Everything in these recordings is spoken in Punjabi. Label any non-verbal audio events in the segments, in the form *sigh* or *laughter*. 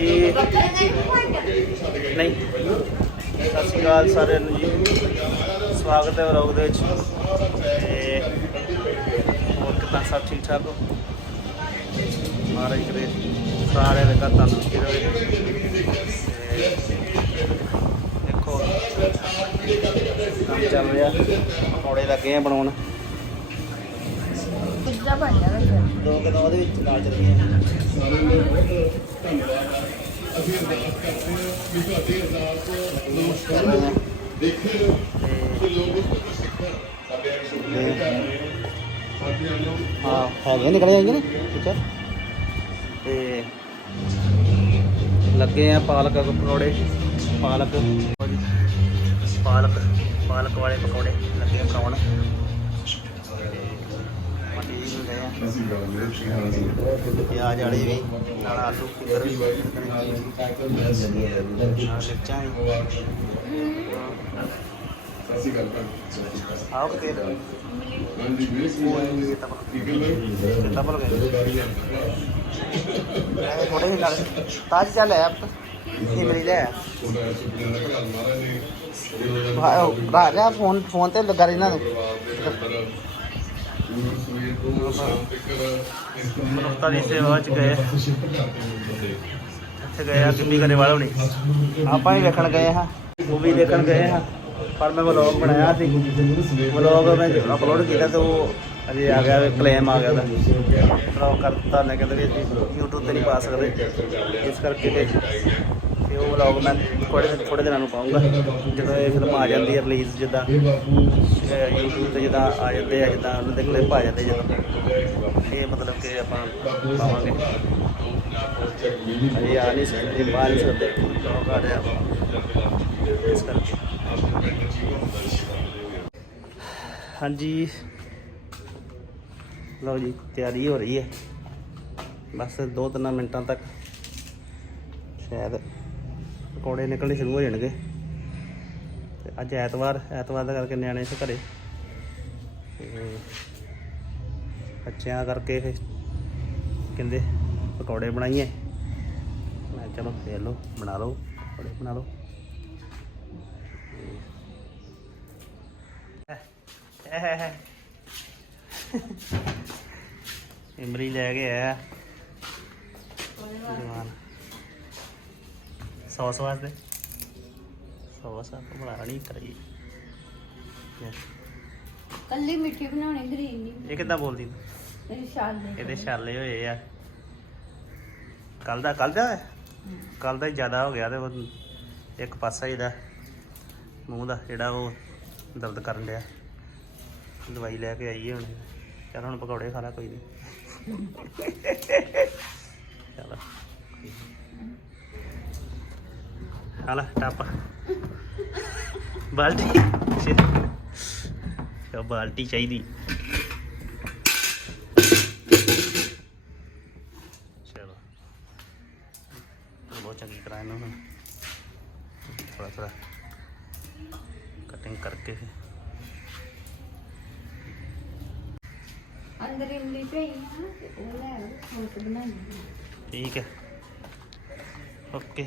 ਹਾਂਜੀ ਨਹੀਂ। ਸਤਿ ਸ਼੍ਰੀ ਅਕਾਲ ਸਾਰਿਆਂ ਨੂੰ ਜੀ। ਸਵਾਗਤ ਹੈ ਵਲੌਗ ਦੇ ਵਿੱਚ। ਤੇ ਹੋਰ ਕਿੱਦਾਂ ਸਭ ਠੀਕ ਠਾਕ ਹੋ? ਮਹਾਰਾਜ ਕਰੇ ਸਾਰਿਆਂ ਦੇ ਘਰ ਤੰਦਰੁਸਤੀ ਰਹੇ ਦੇਖੋ, ਕੰਮ ਚੱਲ ਰਿਹਾ। ਪਕੌੜੇ ਲੱਗੇ ਆ ਬਣਾਉਣ। ਪਿੱਜ਼ਾ ਬਣ ਗਿਆ ਦੋ ਕਿਲੋ ਉਹਦੇ ਵਿੱਚ ਨਾਲ ਚੱਲੀਆਂ ਹਾਂ ਹੈਗੇ ਨਿਕਲ ਜਾਂਦੇ ਨੇ? ਠੀਕ ਤੇ ਲੱਗੇ ਆ ਪਾਲਕ ਪਕੌੜੇ, ਪਾਲਕ। ਪਾਲਕ ਪਾਲਕ ਵਾਲੇ ਪਕੌੜੇ ਲੱਗੇ ਆ ਬਣਾਉਣ ਪਿਆਜ਼ ਵਾਲੀ ਵੀ ਨਾਲ ਆਲੂ ਫਿੰਗਰ ਵੀ ਨਾਲ ਮਿਰਚਾਂ ਵੀ ਆਓ ਕਿ ਡਬਲ ਗਏ ਥੋੜੇ ਹੀ ਨਾਲ ਤਾਜ ਚੱਲ ਹੈ ਇਹ ਮੇਰੀ ਲੈ ਰਾਜਾ ਫੋਨ ਫੋਨ ਤੇ ਲੱਗਾ ਰਹਿਣਾ ਤੂੰ ਮਨੁੱਖਤਾ ਦੀ ਸੇਵਾ ਚ ਗਏ ਇੱਥੇ ਗਏ ਆ ਕਿੰਨੀ ਕਰੇ ਵਾਲੇ ਹੋਣੀ ਆਪਾਂ ਹੀ ਵੇਖਣ ਗਏ ਹਾਂ ਮੂਵੀ ਦੇਖਣ ਗਏ ਹਾਂ ਪਰ ਮੈਂ ਵਲੌਗ ਬਣਾਇਆ ਸੀ। ਵਲੌਗ ਮੈਂ ਅਪਲੋਡ ਕੀਤਾ ਤੇ ਉਹ ਅਜੇ ਆ ਗਿਆ ਕਲੇਮ ਆ ਗਿਆ ਦਾ। ਵਲੌਗ ਕਰਤਾ। ਨੇ ਕਹਿੰਦੇ ਵੀ ਅਸੀਂ YouTube ਤੇ ਨਹੀਂ ਪਾ ਸਕਦੇ। ਇਸ ਕਰਕੇ ਤੇ ਉਹ ਵਲੌਗ ਮੈਂ ਥੋੜੇ ਥੋੜੇ ਦਿਨਾਂ ਨੂੰ ਪਾਉਂਗਾ ਜਦੋਂ ਇਹ ਫਿਲਮ ਆ ਜਾਂਦੀ ਹੈ ਰਿਲੀਜ਼ ਜਿੱਦਾਂ, ਅਹ, YouTube ਤੇ ਜਿੱਦਾਂ ਆ ਜਾਂਦੇ ਆ, ਜਿੱਦਾਂ ਉਹਨਾਂ ਦੇ ਕਲਿੱਪ ਆ ਜਾਂਦੇ ਜਦੋਂ। ਇਹ ਮਤਲਬ ਕਿ ਆਪਾਂ ਪਾਵਾਂਗੇ। ਅਜੇ ਆ ਨਹੀਂ ਸਕਦੇ ਬਾਹਰ ਨਹੀਂ ਸਕਦੇ। ਵਲੌਗ ਆ ਰਿਹਾ ਇਸ ਕਰਕੇ। ਹਾਂਜੀ। ਲਓ ਜੀ, ਤਿਆਰੀ ਹੋ ਰਹੀ ਹੈ। ਬਸ 2-3 ਮਿੰਟਾਂ ਤੱਕ। ਸ਼ਾਇਦ ਪਕੌੜੇ ਨਿਕਲਣੇ ਸ਼ੁਰੂ ਹੋ ਜਾਣਗੇ। ਤੇ ਅੱਜ ਐਤਵਾਰ ਐਤਵਾਰ ਦਾ ਕਰਕੇ ਨਿਆਣੇ ਸੀ ਘਰੇ। ਬੱਚਿਆਂ ਕਰਕੇ ਫਿਰ ਕਹਿੰਦੇ ਪਕੌੜੇ ਬਣਾਈਏ। ਮੈਂ ਚਲੋ ਦੇ ਲਓ ਬਣਾ ਲਓ ਪਕੌੜੇ ਬਣਾ ਲਓ। ਇਮਰੀ ਲੈ ਕੇ ਆਇਆ। ਜਵਾਨ। ਸੌਸ ਵਾਸਤੇ। ਸੌਸ ਆਪਾਂ ਬਣਾ ਨਹੀਂ ਕਰੀ ਕੱਲੀ ਮਿੱਠੀ ਬਣਾਉਣੀ ਗ੍ਰੀਨ ਨਹੀਂ ਇਹ ਕਿੱਦਾਂ ਬੋਲਦੀ ਤੂੰ? ਇਹ ਸ਼ਾਲ ਇਹਦੇ ਛਾਲੇ ਹੋਏ ਆ। ਕੱਲ ਦਾ ਕੱਲ ਦਾ? ਕੱਲ ਦਾ ਹੀ ਜ਼ਿਆਦਾ ਹੋ ਗਿਆ ਤੇ ਉਹ ਇੱਕ ਪਾਸਾ ਹੀ ਦਾ। ਮੂੰਹ ਦਾ ਜਿਹੜਾ ਉਹ ਦਰਦ ਕਰਨ ਡਿਆ। ਦਵਾਈ ਲੈ ਕੇ ਆਈਏ ਹੁਣ। ਚੱਲ ਹੁਣ ਪਕੌੜੇ ਖਾ ਲੈ ਕੋਈ ਨਹੀਂ। *laughs* ਚਲ। ਹਾਲਾ ਟੱਪ ਬਾਲਟੀ ਇਹ ਬਾਲਟੀ ਚਾਹੀਦੀ ਚਲੋ ਬਹੁਤ ਚੰਗੀ ਤਰ੍ਹਾਂ ਇਹਨੂੰ ਹੁਣ ਥੋੜਾ ਥੋੜਾ ਕਟਿੰਗ ਕਰਕੇ ਅੰਦਰ ਇਮਲੀ ਪਈ ਤੇ ਉਹ ਲੈ ਤੇ ਬਣਾਈ ਠੀਕ ਹੈ ਓਕੇ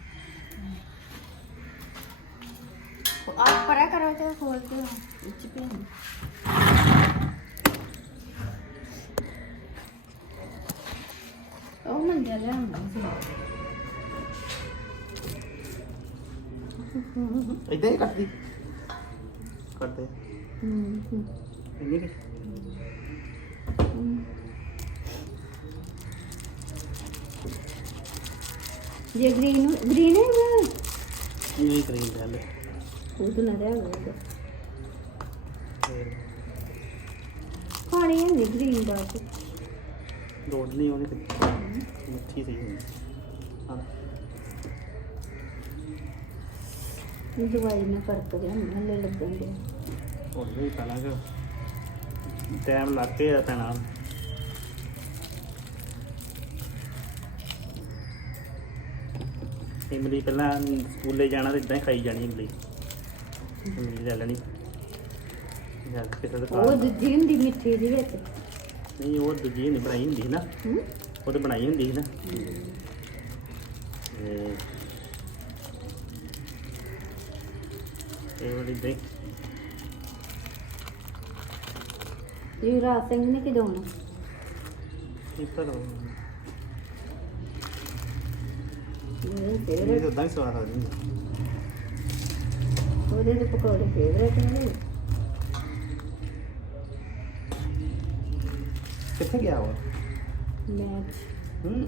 ਆਪ ਪਰਾ ਕਰੋ ਤੇ ਖੋਲ ਕੇ ਵਿੱਚ ਪਈ ਉਹ ਮੰਗਿਆ ਲਿਆਉਂਦਾ ਸੀ। ਇਦਾਂ ਹੀ ਕੱਟਦੀ। ਕੱਟਦੇ। ਹੂੰ ਹੂੰ ਇੰਨੀ ਕਿ। ਜੇ ਗ੍ਰੀਨ ਗ੍ਰੀਨ ਹੈ ਨਹੀਂ ਕਰੀਮ ਲੈ ਤਾਂ ਨਾ ਰਿਹਾ ਹੋਊਗਾ ਫੇਰ। ਖਾਣੀ ਹੈ ਗ੍ਰੀਨ ਦਾ ਤੇ। ਲੋੜ ਨਹੀਂ ਉਹਨੇ ਤੇ ਮਿੱਠੀ ਸਹੀ ਹੁੰਦੀ। ਹਾਂ। ਇਹ ਦਵਾਈ ਨਾਲ ਫ਼ਰਕ ਜਿਹਾ ਨਹੀਂ ਹਲੇ ਲੱਗਣ ਦੇ ਹੌਲੀ ਹੌਲੀ ਪੈਣਾ ਕਿ ਟਾਈਮ ਲੱਗ ਕੇ ਆ ਪੈਣਾ ਇਮਲੀ ਪਹਿਲਾਂ ਸਕੂਲੇ ਜਾਣਾ ਤੇ ਇਦਾਂ ਹੀ ਖਾਈ ਜਾਣੀ ਇਮਲੀ। ਇਮਲੀ ਲੈ ਲੈਣੀ। ਜਾਂ ਕਿਸੇ ਦੇ ਉਹ ਦੂਜੀ ਹੁੰਦੀ ਮਿੱਠੀ ਦੀ ਵਿੱਚ। ਨਹੀਂ ਉਹ ਦੂਜੀ ਨਹੀਂ ਬਣਾਈ ਹੁੰਦੀ ਨਾ। ਹੂੰ। ਉਹ ਤਾਂ ਬਣਾਈ ਹੁੰਦੀ ਸੀ ਨਾ। ਤੇ ਇਹ ਵਾਲੀ ਦੇਖ। ਯੁਵਰਾਜ ਸਿੰਘ ਨੇ ਕਿਦੋਂ ਆਉਣਾ? ਇਹ ਤਾਂ ਇਹ ਤਾਂ ਹੀ ਸਵਾਦ ਆ ਜੀ ਉਹਦੇ ਦੇ ਪਕੌੜੇ ਫੇਵਰੇਟ ਨੇ ਕਿੱਥੇ ਗਿਆ ਉਹ? ਮੈਂ ਹੂੰ।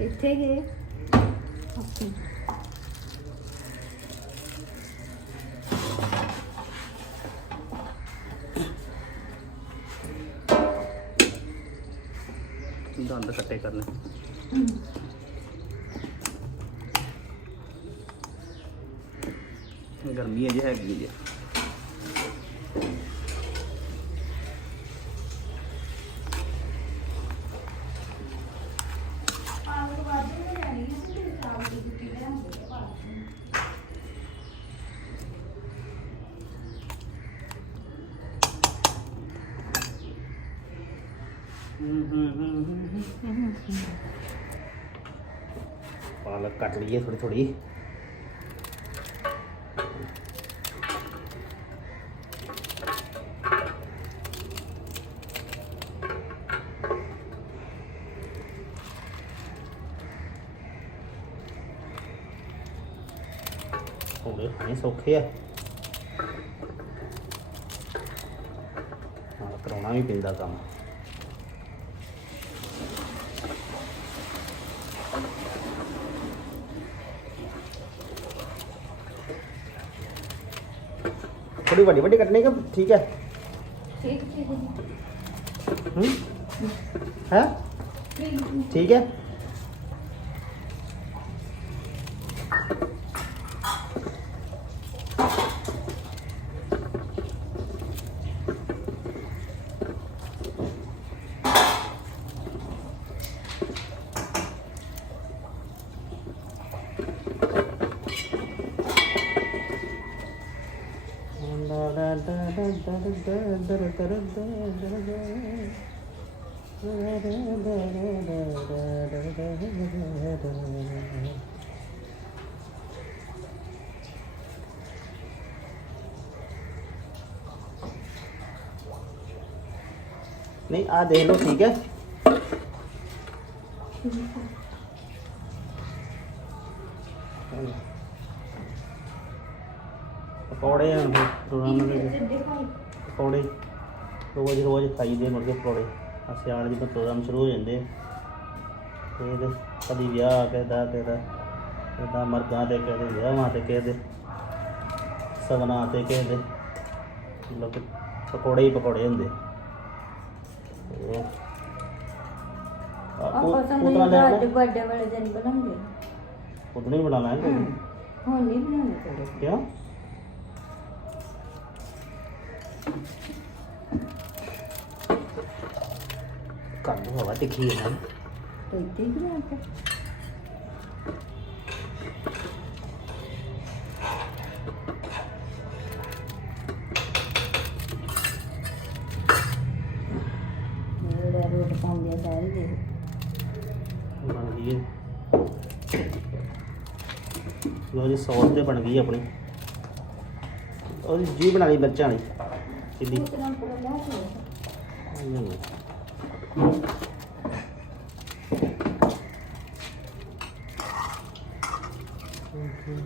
ਇੱਥੇ ਗਏ। ਆਪਣੀ ਦੰਦ ਕੱਟੇ ਕਰਨੇ। ਗਰਮੀ ਅਜੇ ਹੈਗੀ ਜੀ ਪਾਲਕ ਕੱਟ ਲਈਏ ਥੋੜੀ ਥੋੜੀ ਹੋਲੇ ਸੌਖੇ ਆ। ਹਾਂ ਕਰਾਉਣਾ ਵੀ ਪੈਂਦਾ ਕੰਮ। ਥੋੜੀ ਵੱਡੀ ਵੱਡੀ ਕੱਟਣੀ ਕਿ ਠੀਕ ਹੈ? ਠੀਕ ਠੀਕ ਹੂੰ? ਹੈ। ਠੀਕ ਹੈ? ਨਹੀਂ ਆ ਦੇਖ ਲਓ ਠੀਕ ਹੈ। ਪਕੌੜੇ ਆ ਰੋਣਾ ਪਕੌੜੇ। ਰੋਜ਼ ਰੋਜ਼ ਖਾਈਦੇ ਕੇ ਪਕੌੜੇ। ਆ ਸਿਆਲ ਦੀ ਪ੍ਰੋਗਰਾਮ ਸ਼ੁਰੂ ਹੋ ਜਾਂਦੇ ਫਿਰ ਕਦੀ ਵਿਆਹ ਕਿਹਦਾ ਕਿਹਦਾ ਕਿਹਦਾ ਮਰਗਾਂ ਤੇ ਕਿਹਦੇ ਵਿਆਹਾਂ ਤੇ ਕਿਹਦੇ ਸਗਨਾਂ ਤੇ ਕਿਹਦੇ ਲੋਕ ਪਕੌੜੇ ਹੀ ਪਕੌੜੇ ਹੁੰਦੇ ਆਪਾਂ ਉਤਰਾ ਲੈ ਅੱਜ ਬਰਥਡੇ ਵਾਲੇ ਦਿਨ ਬਣਾਉਂਦੇ। ਉਦੋਂ ਹੀ ਬਣਾ ਲਾਂਗੇ ਹੁਣ ਨਹੀਂ ਬਣਾਉਣੇ ਚਾਹੀਦੇ ਕਿਉਂ? ਵੱਧ ਆ। ਕੇ। ਮੇਰੇ ਰੋਟ ਪਾਉਂਦੇ ਬਣ ਗਈ ਸੌਸ ਤੇ ਬਣ ਗਈ ਆਪਣੀ। ਉਹਦੀ ਜੀ ਬਣਾਈ ਲਈ ਮਿਰਚਾਂ ਵਾਲੀ ਲਓ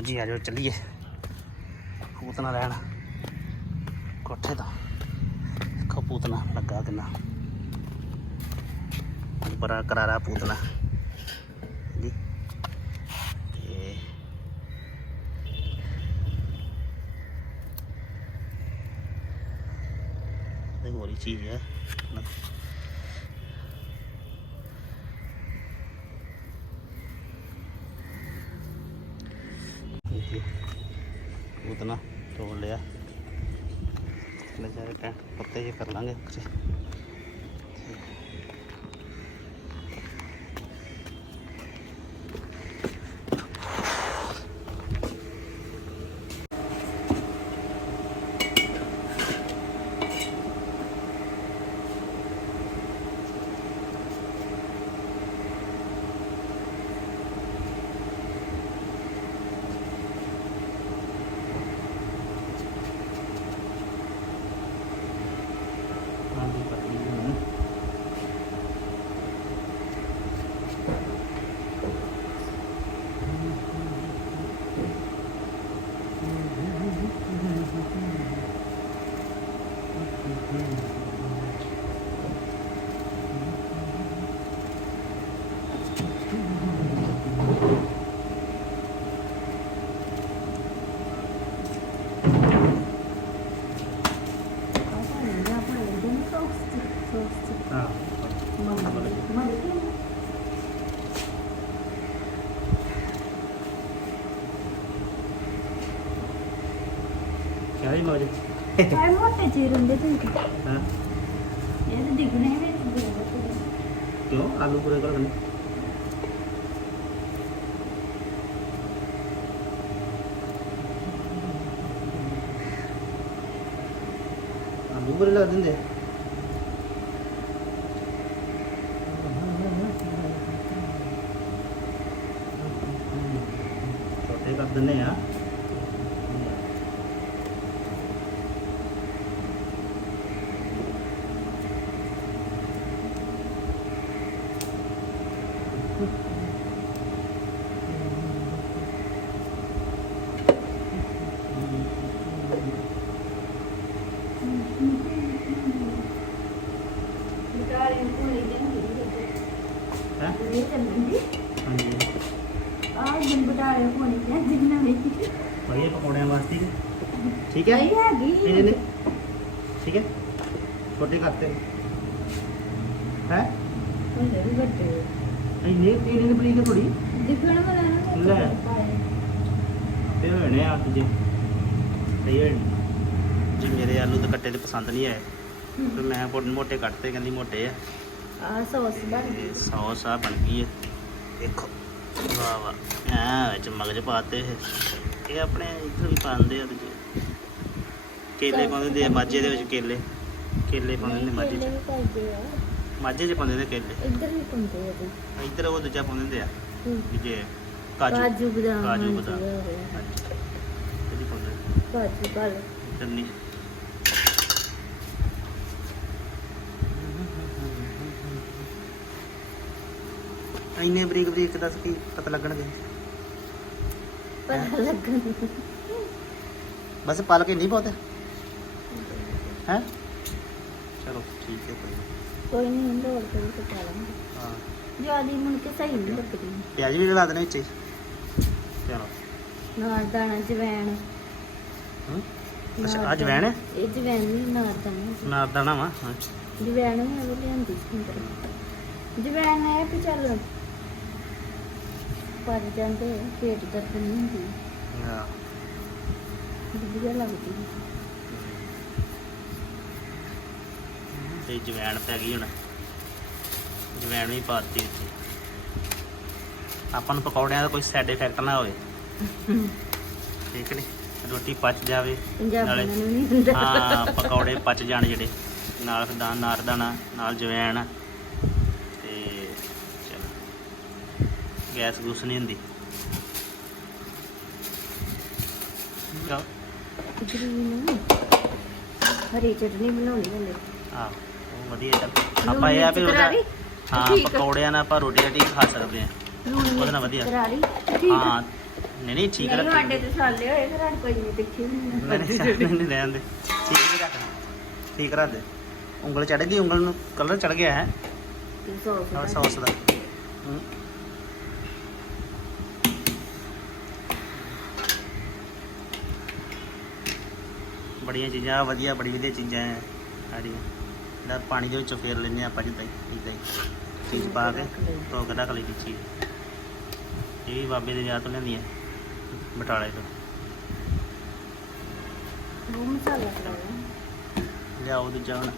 ਜੀ, ਆ ਜਾਓ, ਚੱਲੀਏ। ਪੂਤਨਾ ਲੈਣ ਕੋਠੇ ਦਾ ਦੇਖੋ ਪੂਤਨਾ ਲੱਗਾ ਕਿੰਨਾ। ਬੜਾ ਕਰਾਰਾ ਪੂਤਨਾ ਜੀ ਤੇ ਤੇ ਹੋਰ ਹੀ ਚੀਜ਼ ਹੈ ਨਾ। ਇਹ ਉਤਨਾ ਤੋੜ ਲਿਆ ਲੈ ਜਾ ਕੇ ਪੱਤੇ ਜੇ ਕਰ ਲਾਂਗੇ ਉੱਥੇ ਆਂਦੀ ਪਤਲੀ ਜਿਹੀ ਹੋਣੀ। ਹਾਂ ਕਿਆ ਹੀ ਮੌਜ ਆਏ ਮੋਟੇ ਚੀਰ ਹੁੰਦੇ ਤੇ ਹਾਂ ਇਹ ਤਾਂ ਦਿਖਣੇ ਵੀ ਕਿਉਂ ਆਲੂ ਪੂਰੇ ਕਰ ਦੇਣੇ ਆਲੂ ਪੂਰੇ ਲੱਗ ਦਿੰਦੇ ਆ। ਛੋਟੇ ਕਰ ਦਿੰਦੇ ਆ ਬਟਾਰੇ ਕੋਲੇ ਜਾਂਦੀ ਹੈ ਇਹ ਚੱਲਦੀ ਹਾਂਜੀ ਆਹ ਜਨ ਬਟਾਰੇ ਕੋਲੇ ਜਾਂਦੀ ਨਾ ਵੀ ਵਧੀਆ ਪਕੌੜਿਆਂ ਵਾਸਤੇ ਹੀ। ਠੀਕ ਹੈ? ਇਹ ਹੈਗੀ। ਇਹਨੇ ਨੇ ਠੀਕ ਹੈ? ਛੋਟੇ ਕਰਤੇ ਹੈ? ਹੁੰਦੇ ਵੀ ਵੱਡੇ ਇੰਨੇ ਇਹਨੇ ਨੇ ਬਰੀਕ ਥੋੜੀ ਦਿਖਣ ਵਾਲਾ ਨਾ ਲੈ। ਤੇ ਹੋਣੇ ਆ ਅੱਜ ਜੇ। ਸਹੀ ਹੋਣੇ ਜੀ ਮੇਰੇ ਆਲੂ ਤਾਂ ਕੱਟੇ ਤੇ ਪਸੰਦ ਨਹੀਂ ਆਏ। ਤੇ ਮੈਂ ਬਹੁਤ ਮੋਟੇ ਕੱਟਤੇ ਕਹਿੰਦੀ ਮੋਟੇ ਆ। ਆ ਸੌਸ ਬਣ ਤੇ ਸੌਸ ਆ ਬਣ ਗਈ ਹੈ ਦੇਖੋ। ਵਾਹ ਵਾਹ। ਆ ਵਿੱਚ ਮਗਜ ਪਾਤੇ ਇਹ। ਇਹ ਆਪਣੇ ਇੱਧਰ ਵੀ ਪਾਉਂਦੇ ਆ ਤੇ ਕੇਲੇ ਪਾਉਂਦੇ ਹੁੰਦੇ ਆ ਮਾਝੇ ਦੇ ਵਿੱਚ ਕੇਲੇ। ਕੇਲੇ ਪਾਉਂਦੇ ਨੇ ਮਾਝੇ ਚ। ਪਾਉਂਦੇ ਆ ਮਾਝੇ ਚ ਪਾਉਂਦੇ ਨੇ ਕੇਲੇ। ਇੱਧਰ ਵੀ ਪਾਉਂਦੇ ਆ ਤੇ ਇੱਧਰ ਉਹ ਦੂਜਾ ਪਾਉਂਦੇ ਹੁੰਦੇ ਆ। ਜੇ ਕਾਜੂ। ਕਾਜੂ ਬਦਾਮ ਕਾਜੂ ਬਦਾਮ। ਹਾਂਜੀ ਇਹਦੀ ਪਾਉਂਦੇ ਕਾਜੂ ਪਾ ਲਓ। ਚੰਨੀ ਇੰਨੇ ਬਰੀਕ ਬਰੀਕ ਦੱਸ ਕੀ ਪਤਾ ਲੱਗਣਗੇ। ਪਤਾ ਲੱਗਣ ਬਸ ਪਾਲਕ ਨਹੀਂ ਪਾਉਂਦੇ? ਹੈ? ਚਲੋ ਠੀਕ ਹੈ ਕੋਈ ਨੀ। ਕੋਈ ਨਹੀਂ ਲੋੜ ਕੋਈ ਤੇ ਪਾ ਲਾਂਗੇ। ਹਾਂ। ਜਿਆਦੀ ਮੁੜ ਕੇ ਸਹੀ ਨਹੀਂ ਲੱਗਦੀ। ਪਿਆਜ਼ ਵੀ ਲਾ ਦੇਣੇ ਵਿੱਚ। ਹੀ ਚਲੋ। ਨਾਰ ਦਾਣਾ ਜਵੈਣ। ਹੂੰ? ਅੱਛਾ ਅੱਜ ਵੈਣ ਹੈ? ਇਹ ਜਵੈਣ ਨਹੀਂ ਨਾਰ ਦਾਣਾ ਨਾਰ ਦਾਣਾ ਵਾ ਹਾਂ। ਜਵੈਣ ਮੈਂ ਉਹ ਲਿਆਂਦੀ ਸੀ ਅੰਦਰ। ਜਵੈਣ ਇਹ ਵੀ ਚੱਲ ਪਰ ਜਾਂਦੇ ਆ, ਪੇਟ ਦਰਦ ਨਹੀਂ ਹੁੰਦੀ। ਹਾਂ। ਵਧੀਆ ਲੱਗਦੀ। ਤੇ ਜਵੈਣ ਪੈ ਗਈ ਹੁਣ। ਜਵੈਣ ਵੀ ਪਾਤੀ ਵਿੱਚ ਆਪਾਂ ਨੂੰ ਪਕੌੜਿਆਂ ਦਾ ਕੋਈ ਸਾਈਡ ਇਫੈਕਟ ਨਾ ਹੋਵੇ। ਠੀਕ ਨਹੀਂ ਰੋਟੀ ਪਚ ਜਾਵੇ ਨੂੰ ਹੁੰਦਾ। ਹਾਂ ਪਕੌੜੇ ਪਚ ਜਾਣ ਜਿਹੜੇ। ਨਾਲ ਦਾ ਨਾਰ ਦਾਣਾ ਨਾਲ ਜਵੈਣ। ਤੇ ਚਲੋ ਗੈਸ ਗੂਸ ਨਹੀਂ ਹੁੰਦੀ। ਹਰੀ ਚਟਨੀ ਬਣਾਉਣੀ ਹਾਂ ਉਹ ਵਧੀਆ ਚੱਲ ਆਪਾਂ ਇਹ ਆ ਵੀ ਉਹਦਾ? ਹਾਂ ਆ। ਪਕੌੜਿਆਂ ਨਾਲ ਆਪਾਂ ਰੋਟੀ ਰਾਟੀ ਖਾ ਸਕਦੇ ਹਾਂ। ਲੂਣ ਉਹਦੇ ਨਾਲ ਵਧੀਆ। ਆ। ਹਾਂ ਨਹੀਂ ਨਹੀਂ ਠੀਕ ਨਹੀਂ ਸਾਡੇ ਰੱਖ ਤੇ ਸਾਲੇ ਹੋਏ ਫਿਰ ਸਾਡੇ ਕੋਈ ਨਹੀਂ ਦੇਖੀ ਨਹੀਂ ਨਹੀਂ ਰਹਿਣ ਦੇ। ਠੀਕ ਵੀ ਰੱਖਣਾ ਠੀਕ ਰੱਖ ਦੇ। ਉਂਗਲ ਚੜ ਗਈ ਉਂਗਲ ਨੂੰ ਕਲਰ ਚੜ ਗਿਆ ਹੈ। ਸੌਸ ਦਾ। ਸੌਸ ਦਾ। ਹੂੰ। ਬੜੀਆਂ ਚੀਜ਼ਾਂ ਵਧੀਆ ਬੜੀ ਵਧੀਆ ਚੀਜ਼ਾਂ ਹੈ ਆੜੀ ਦਾ ਪਾਣੀ ਦੇ ਵਿੱਚੋਂ ਫੇਰ ਲੈਨੇ ਆਪਾਂ ਜਿੱਦਾਂ ਹੀ ਇਦਾਂ ਹੀ ਚੀਜ਼ ਪਾ ਕੇ ਧੋ ਕੇ ਰੱਖ ਲਈ ਚੀਜ਼ ਇਹ ਵੀ ਬਾਬੇ ਦੇ ਵਿਆਹ ਤੋਂ ਲੈਂਦੀ ਹੈ ਬਟਾਲੇ ਤੋਂ। ਉਹ ਮਸਾਲਾ ਕਰਾਇਆ ਲਿਆਓ ਦੂਜਾ ਹੁਣ।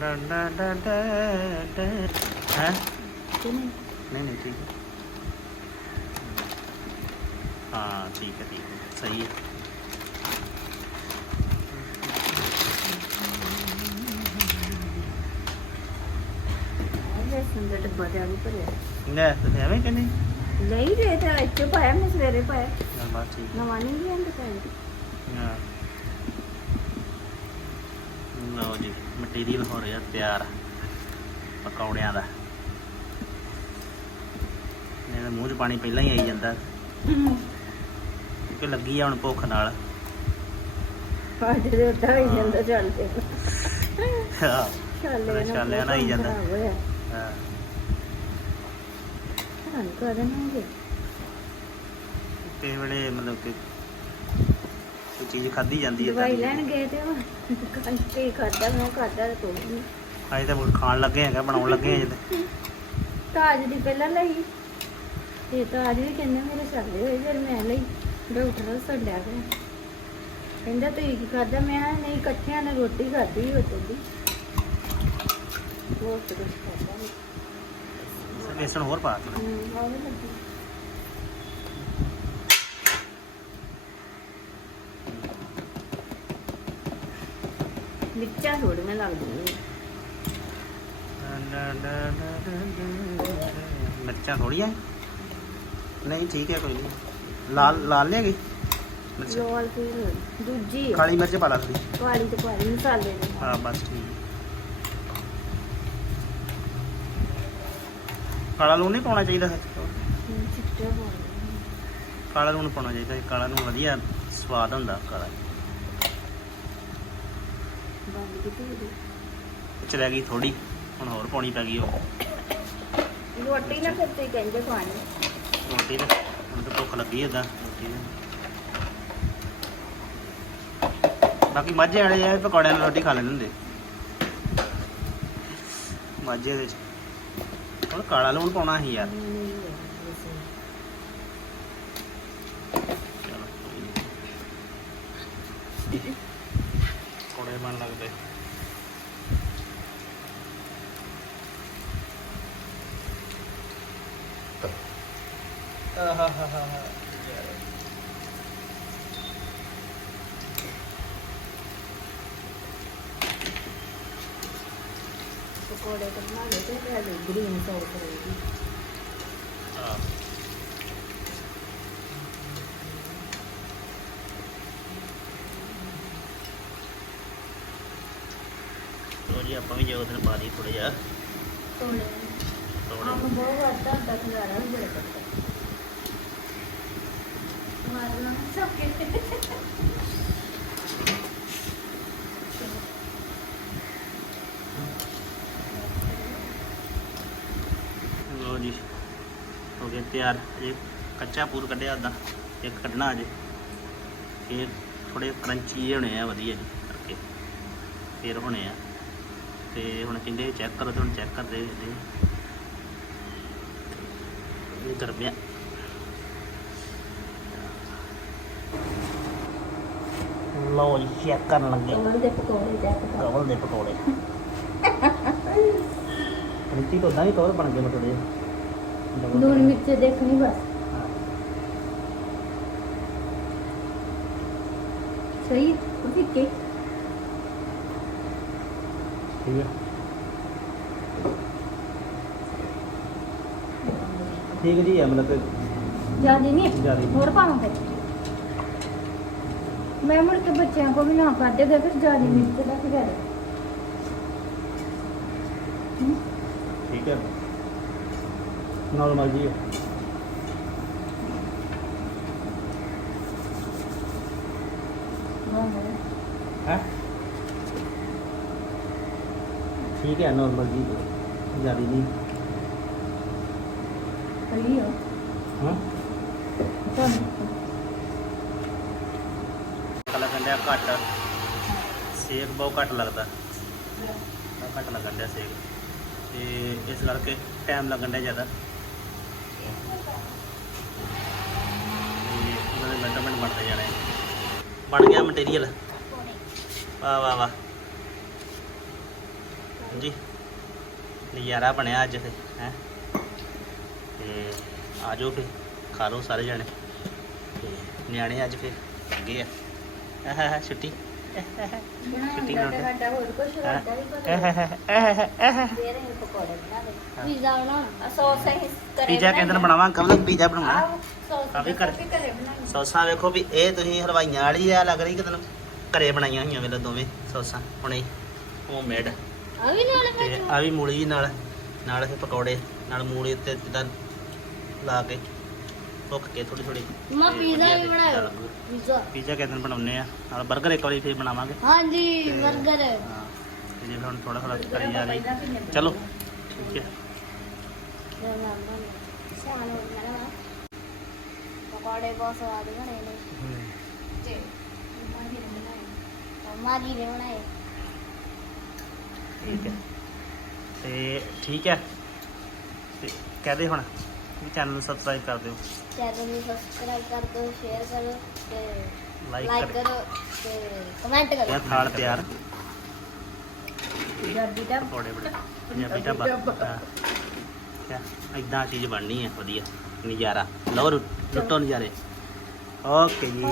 ਡਾ ਡਾ ਡਾ ਡਾ ਡਾ ਹੈ? ਕਿ ਨਹੀਂ ਨਹੀਂ ਨਹੀਂ ਠੀਕ ਹੈ ਹਾਂ ਠੀਕ ਹੈ ਠੀਕ ਹੈ ਸਹੀ ਹੈ ਇਹ ਸੁੰਦਰ ਡੱਬਾ ਤੇ ਆਲੂ ਭਰਿਆ। ਲੈ ਤੇ ਐਵੇਂ ਕਿ ਨਹੀਂ ਨਹੀਂ ਰੇ ਤੇ ਇੱਥੇ ਪਾਇਆ ਮੈਂ ਸਵੇਰੇ ਪਾਇਆ। ਨਾ ਬਾਤ ਠੀਕ। ਨਵਾਂ ਨਹੀਂ ਗਿਆ ਅੰਦਰ ਪਾਇਆ ਹਾਂ। ਲਓ ਜੀ ਮਟੀਰੀਅਲ ਹੋ ਰਿਹਾ ਤਿਆਰ ਪਕੌੜਿਆਂ ਦਾ। ਇਹਦੇ ਮੂੰਹ 'ਚ ਪਾਣੀ ਪਹਿਲਾਂ ਹੀ ਆਈ ਜਾਂਦਾ। ਕਿਉਂਕਿ ਲੱਗੀ ਆ ਹੁਣ ਭੁੱਖ ਨਾਲ। ਸਾਡੇ ਦੇ ਉੱਤੇ ਹੀ ਜਾਂਦਾ ਚੱਲ ਛਾਲੇ ਛਾਲਿਆਂ ਨਾਲ ਹੀ ਜਾਂਦਾ। ਹੋਇਆ। ਹਾਂ। ਹਾਂ ਕਦੋਂ ਹੋਗੇ ਕਿਸੇ ਵੇਲੇ ਮਤਲਬ ਕਿ ਕੋਈ ਚੀਜ਼ ਖਾਧੀ ਜਾਂਦੀ ਹੈ ਦਵਾਈ ਲੈਣ ਗਏ ਤੇ ਉਹ ਕੰਚੇ ਖਾਦਾ ਮੈਂ ਖਾਦਾ ਤੇ ਕੋਈ ਨਹੀਂ ਅਜੇ ਤਾਂ ਖਾਣ ਲੱਗੇ ਹੈਗਾ ਬਣਾਉਣ ਲੱਗੇ ਅਜੇ ਤੇ। ਤਾਜ ਦੀ ਪਹਿਲਾਂ ਲਈ। ਤੇ ਤਾਜ ਵੀ ਕਹਿੰਦੇ ਮੇਰੇ ਛਾਲੇ ਹੋਏ ਫਿਰ ਮੈਂ ਲਈ। ਡਾਕਟਰ ਸੱਡਿਆ ਗਿਆ ਕਹਿੰਦਾ ਤੂੰ ਕੀ ਖਾਦਾ ਮੈਂ ਕਿਹਾ ਨਹੀਂ ਇਕੱਠਿਆਂ ਨੇ ਰੋਟੀ ਖਾਧੀ ਉਹ ਦੀ। ਉਹ ਤੇ ਕੁਝ ਖਾਦਾ ਨਹੀਂ ਬੇਸਣ ਹੋਰ ਪਾ ਦੇਣਾ ਹੂੰ ਉਹ ਵੀ ਲੱਗੀ। ਮਿਰਚਾਂ ਥੋੜੀਆਂ ਲੱਗਦੀਆਂ ਮਿਰਚਾਂ ਥੋੜੀਆਂ ਨਹੀਂ ਠੀਕ ਹੈ ਕੋਈ ਨਹੀਂ ਲਾਲ ਲਾਲ ਲੈ ਗਈ ਮਿਰਚ। ਲੋਲ ਫਿਰ ਦੂਜੀ ਆ। ਕਾਲੀ ਮਿਰਚ ਪਾ ਲਾ ਥੋੜੀ ਕਾਲੀ ਤੇ ਕਾਲੀ ਮਸਾਲੇ। ਹਾਂ ਬਸ ਠੀਕ। ਕਾਲਾ ਲੂਣ ਨਹੀਂ ਪਾਉਣਾ ਚਾਹੀਦਾ ਹੂੰ, ਚਿੱਟੇ ਕਾਲਾ ਲੂਣ ਪਾਉਣਾ ਚਾਹੀਦਾ ਕਾਲਾ ਲੂਣ ਵਧੀਆ ਸਵਾਦ ਹੁੰਦਾ ਕਾਲਾ। ਬੰਦ ਕੀਤੀ ਹੋਈ। ਚ ਰਹਿ ਗਈ ਥੋੜੀ ਹੁਣ ਹੋਰ ਪਾਉਣੀ ਪੈ ਗਈ ਉਹ। ਰੋਟੀ ਨਾ ਫਿਰ ਤੁਸੀਂ ਕਹਿੰਦੇ ਖਾਣੀ। ਰੋਟੀ ਤੇ ਹੁਣ ਤਾਂ ਭੁੱਖ ਲੱਗੀ ਏਦਾਂ ਰੋਟੀ ਦੀ ਬਾਕੀ ਮਾਝੇ ਵਾਲੇ ਆ ਪਕੌੜਿਆਂ ਨਾਲ ਰੋਟੀ ਖਾ ਲੈਂਦੇ ਹੁੰਦੇ। ਮਾਝੇ ਦੇ ਵਿੱਚ। ਹੁਣ ਕਾਲਾ ਲੂਣ ਪਾਉਣਾ ਸੀ ਯਾਰ ਚਲੋ ਕੋਈ ਨੀ। ਪਕੌੜੇ ਬਣ ਲੱਗਦੇ ਆਹਾਹਾਹਾ ਯਾਰ ਪਕੌੜੇ ਤਾਂ ਬਣਾ ਲਏ ਤੇ ਫਿਰ ਗ੍ਰੀਨ ਸੌਸ ਕਰੇਗੀ ਹਾਂ ਲੋ ਜੀ ਆਪਾਂ ਵੀ ਜੋ ਦਿਨ ਪਾ ਲਈ ਥੋੜਾ ਜਿਹਾ ਤੋੜੇ ਥੋੜਾ ਆਮ ਬਹੁਤ ਵੱਡਾ ਦਾ ਖਲਾਰਾ ਵੀ ਬੜਾ ਕਰਦਾ ਮਾਰਨਾ ਸੱਕੇ ਲੋ ਜੀ ਹੋ ਗਏ ਤਿਆਰ ਇਹ ਕੱਚਾ ਪੂਰ ਕੱਢਿਆ ਅੱਧਾ ਇੱਕ ਕੱਢਣਾ ਅਜੇ। ਇਹ ਥੋੜੇ ਕਰੰਚੀ ਜਿਹੇ ਹੋਣੇ ਆ ਵਧੀਆ ਜੀ ਕਰਕੇ। ਫੇਰ ਹੋਣੇ ਆ। ਤੇ ਹੁਣ ਕਹਿੰਦੇ ਚੈੱਕ ਕਰੋ ਤੇ ਹੁਣ ਚੈੱਕ ਕਰਦੇ ਇਹਦੇ। ਇਹ ਕਰ ਪਿਆ ਲਓ ਜੀ ਚੈੱਕ ਕਰਨ ਲੱਗੇ। ਕਮਲ ਦੇ ਪਕੌੜੇ ਦੇ ਪਕੌੜੇ। ਕਵਲ ਦੇ ਪਕੌੜੇ। ਰਿੱਤੀ ਤੋਂ ਵੀ ਕਵਲ ਬਣ ਗਏ ਮਟੋੜੇ ਲੂਣ ਮਿਰਚ ਦੇਖਣੀ ਬਸ। ਸਹੀ ਉਹ ਫਿੱਕੇ ਠੀਕ ਹੈ। ਠੀਕ ਜੀ ਹੈ ਮਤਲਬ ਜ਼ਿਆਦਾ ਨਹੀਂ। ਹੋਰ ਪਾਵਾਂ ਫਿਰ ਮੈਂ ਮੁੜ ਕੇ ਬੱਚਿਆਂ ਕੋ ਵੀ ਨਾ ਗਏ ਫਿਰ ਜ਼ਿਆਦਾ ਮਿਰਚ ਦਾ ਕੀ ਫਾਇਦਾ ਹੂੰ? ਠੀਕ ਹੈ ਨਾਰਮਲ ਜੀ ਹੈ। ਹਾਂ। ਠੀਕ ਹੈ ਨਾਰਮਲ ਜੀ ਜ਼ਿਆਦਾ ਨਹੀਂ। ਸਹੀ ਹੋ। ਹਾਂ। ਕਲਾ ਡਿਆ ਘੱਟ। ਸੇਕ ਬਹੁਤ ਘੱਟ ਲੱਗਦਾ। ਬਹੁਤ ਘੱਟ ਲੱਗਣ ਡਿਆ ਸੇਕ। ਤੇ ਇਸ ਕਰਕੇ ਟਾਈਮ ਲੱਗਣ ਡਿਆ ਜ਼ਿਆਦਾ। ਉਹਨਾਂ ਦੇ ਮੈਜ਼ਰਮੈਂਟ ਬਣਦੇ ਜਾਣੇ ਬਣ ਗਿਆ ਮਟੀਰੀਅਲ ਵਾਹ ਵਾਹ ਵਾਹ। ਜੀ ਨਜ਼ਾਰਾ ਬਣਿਆ ਅੱਜ ਤੇ ਹੈ। ਤੇ ਆਜੋ ਜਾਓ ਫਿਰ, ਖਾ ਲਓ ਸਾਰੇ ਜਣੇ। ਨਿਆਣੇ ਅੱਜ ਫਿਰ ਲੱਗੇ ਆ। ਆਹ, ਛੁੱਟੀ। ਤੇ ਸਾਡਾ ਹੋਰ ਕੁਝ ਵੀ ਪਤਾ ਪਕੌੜੇ ਪੀਜ਼ਾ ਬਣਾਉਣਾ। ਸੌਸ ਕਰੇ ਪੀਜ਼ਾ ਬਣਾਵਾਂ? ਪੀਜ਼ਾ ਸੌਸ ਵੀ ਸੌਸਾਂ ਵੇਖੋ ਵੀ ਇਹ ਤੁਸੀਂ ਹਲਵਾਈਆਂ ਵਾਲੀ ਆ ਲੱਗ ਰਹੀ ਕਿ ਤੈਨੂੰ ਘਰੇ ਬਣਾਈਆਂ ਹੋਈਆਂ ਵੇਲੇ ਦੋਵੇਂ ਸੌਸਾਂ ਹੁਣੇ ਹੋਮਮੇਡ ਆ ਵੀ ਨਾਲ ਤੇ ਆ ਵੀ ਮੂਲੀ ਨਾਲ ਨਾਲ ਇਹ ਪਕੌੜੇ ਨਾਲ ਮੂਲੀ ਉੱਤੇ ਜਿੱਦਾਂ ਲਾ ਕੇ। ਭੁੱਕ ਕੇ ਥੋੜੀ ਥੋੜੀ ਮੈਂ ਪੀਜ਼ਾ ਵੀ ਬਣਾਇਆ। ਪੀਜ਼ਾ ਪੀਜ਼ਾ ਕਿਸ ਦਿਨ ਬਣਾਉਨੇ ਆ? ਨਾਲ 버ਗਰ ਇੱਕ ਵਾਰੀ ਫੇਰ ਬਣਾਵਾਂਗੇ। ਹਾਂਜੀ 버ਗਰ ਹਾਂ ਤੇ ਜੇ ਹੁਣ ਥੋੜਾ ਥੋੜਾ ਕਰੀ ਜਾ ਰਹੀ। ਚਲੋ ਠੀਕ ਹੈ। ਪਕੌੜੇ ਬਹੁਤ ਸਵਾਦ ਬਣੇ ਨੇ। ਤੇ ਮੰਮਾ ਜੀ ਨੇ ਬਣਾਏ। ਠੀਕ ਹੈ। ਤੇ ਠੀਕ ਹੈ। ਤੇ ਕਹਦੇ ਹੁਣ? ਵੀ ਚੈਨਲ ਨੂੰ ਸਬਸਕ੍ਰਾਈਬ ਕਰ ਦਿਓ। ਚੈਨਲ ਨੂੰ ਸਬਸਕ੍ਰਾਈਬ ਕਰ ਦਿਓ ਸ਼ੇਅਰ ਕਰੋ ਤੇ ਲਾਈਕ ਲਾਈਕ ਕਰੋ ਕਰੋ ਤੇ ਕਮੈਂਟ ਇਹ ਕਰੋ ਥਾਲ ਤਿਆਰ। ਪੰਜਾਬੀ ਦਾ ਪਕੌੜੇ ਬੜੇ ਪੰਜਾਬੀ ਢਾਬਾ ਹਾਂ। ਕਿਆ? ਇਦਾਂ ਚੀਜ਼ ਬਣਨੀ ਹੈ ਵਧੀਆ। ਨਜ਼ਾਰਾ। ਲਓ ਰੁ- ਲੁੱਟੋ ਨਜ਼ਾਰੇ। ਓਕੇ ਜੀ।